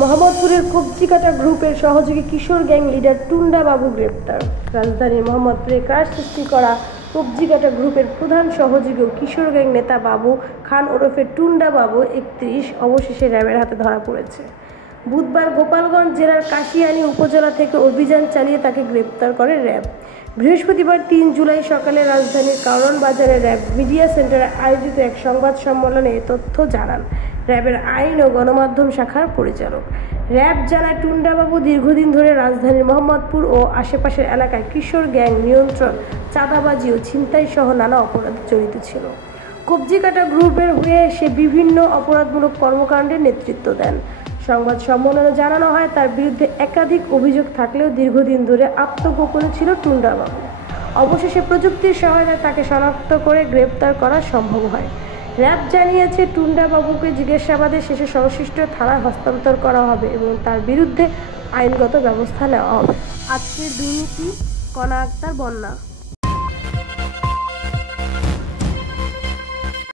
মোহাম্মদপুরের কবজিকাটা গ্রুপের সহযোগী কিশোর গ্যাং লিডার টুন্ডা বাবু গ্রেপ্তার। রাজধানীর মোহাম্মদপুরে কার সৃষ্টি করা কবজিকাটা গ্রুপের প্রধান সহযোগী ও কিশোর গ্যাং নেতা বাবু খান ওরফে টুন্ডা বাবু 31 অবশেষে র্যাবের হাতে ধরা পড়েছে। বুধবার গোপালগঞ্জ জেলার কাশিয়ানী উপজেলা থেকে অভিযান চালিয়ে তাকে গ্রেপ্তার করে র্যাব। বৃহস্পতিবার 3 জুলাই সকালে রাজধানীর কারওয়ান বাজারে র্যাব মিডিয়া সেন্টারে আয়োজিত এক সংবাদ সম্মেলনে এ তথ্য জানান র্যাবের আইন ও গণমাধ্যম শাখার পরিচালক। র্যাব জানায়, টুন্ডাবাবু দীর্ঘদিন ধরে রাজধানীর মোহাম্মদপুর ও আশেপাশের এলাকায় কিশোর গ্যাং নিয়ন্ত্রণ, চাঁদাবাজি ও ছিনতাই সহ নানা অপরাধে জড়িত ছিল। কবজিকাটা গ্রুপের হয়ে সে বিভিন্ন অপরাধমূলক কর্মকাণ্ডের নেতৃত্ব দেন। সংবাদ সম্মেলনে জানানো হয়, তার বিরুদ্ধে একাধিক অভিযোগ থাকলেও দীর্ঘদিন ধরে আত্মগোপনে ছিল টুন্ডাবাবু। অবশেষে প্রযুক্তির সহায়তায় তাকে শনাক্ত করে গ্রেপ্তার করা সম্ভব হয়। র্যাব জানিয়েছে, টুন্ডাবাবুকে জিজ্ঞাসাবাদের শেষে সংশ্লিষ্ট থানায় হস্তান্তর করা হবে এবং তার বিরুদ্ধে আইনগত ব্যবস্থা নেওয়া হবে। আজকের দুর্নীতি, কণা আক্তার, বন্যা।